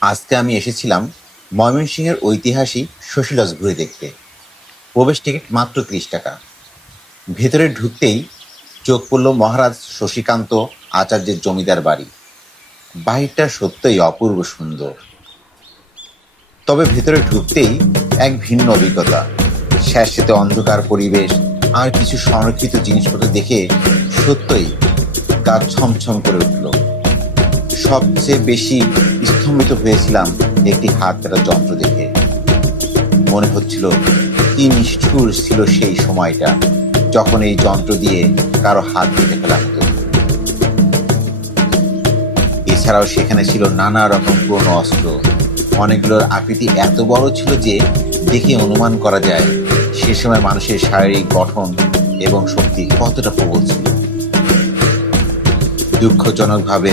আজকে আমি এসেছিলাম ময়মনসিংহের ঐতিহাসিক শশীলজ ঘুরে দেখতে। প্রবেশ টিকিট মাত্র ত্রিশ টাকা। ভেতরে ঢুকতেই চোখ পড়ল মহারাজ শশীকান্ত আচার্যের জমিদার বাড়ি। বাহিরটা সত্যই অপূর্ব সুন্দর। তবে ভেতরে ঢুকতেই এক ভিন্ন অভিজ্ঞতা। স্যাঁতস্যাঁতে অন্ধকার পরিবেশ আর কিছু সংরক্ষিত জিনিসপত্র দেখে সত্যই গা ছমছম করে উঠল। সবচেয়ে বেশি স্তম্ভিত হয়েছিলাম একটি হাত কাটা যন্ত্র দেখে। মনে হচ্ছিল কি নিষ্ঠুর ছিল সেই সময়টা, যখন এই যন্ত্র দিয়ে কারও হাত কেটে ফেলা হতো। এছাড়াও সেখানে ছিল নানা রকম পুরনো অস্ত্র। অনেকগুলোর আকৃতি এত বড় ছিল যে, দেখে অনুমান করা যায় সে সময় মানুষের শারীরিক গঠন এবং শক্তি কতটা প্রবল ছিল। দুঃখজনকভাবে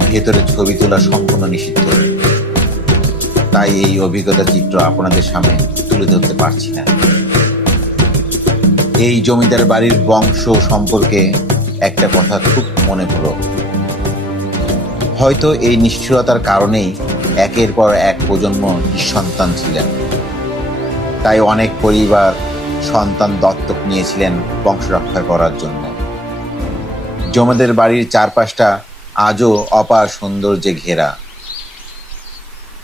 ভেতরে ছবি তোলা সম্পূর্ণ নিষিদ্ধ। তাই এই অভিজ্ঞতা চিত্র আপনাদের সামনে তুলে ধরতে পারছি না। এই জমিদার বাড়ির বংশ সম্পর্কে একটা কথা খুব মনে পড়ল। হয়তো এই নিষ্ঠুরতার কারণেই একের পর এক প্রজন্ম নিঃসন্তান ছিলেন। তাই অনেক পরিবার সন্তান দত্তক নিয়েছিলেন বংশ রক্ষা করার জন্য। জমিদের বাড়ির চারপাশটা আজও অপার সৌন্দর্যে ঘেরা।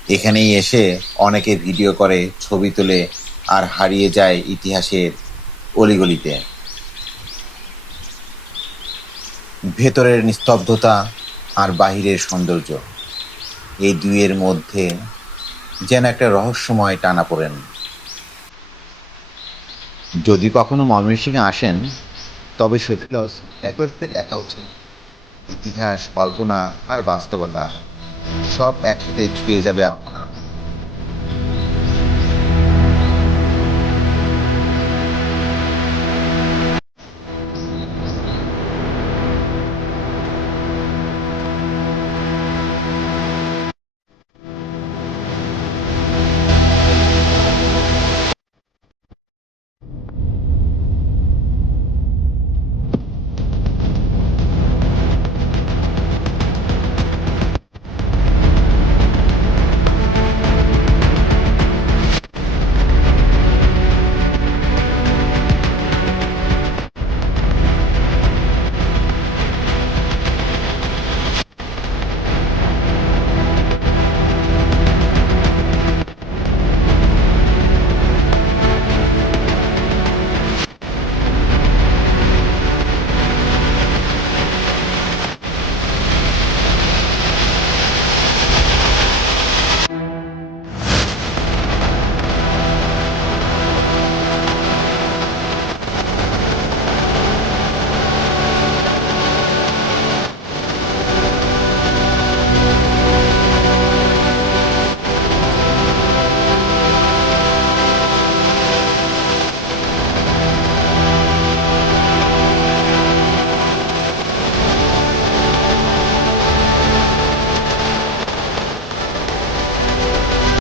এখানেই এসে অনেকে ভিডিও করে, ছবি তোলে আর হারিয়ে যায় ইতিহাসের অলিগলিতে। ভেতরের নিস্তব্ধতা আর বাহিরের সৌন্দর্য, এই দুইয়ের মধ্যে যেন একটা রহস্যময় টানা পড়েন। যদি কখনো ময়মনসিংহে আসেন, তবে সৈফিলস একবার দেখা উচিত। ইতিহাস কল্পনা আর বাস্তবতা সব একসাথে ছুঁয়ে যাবে আপনার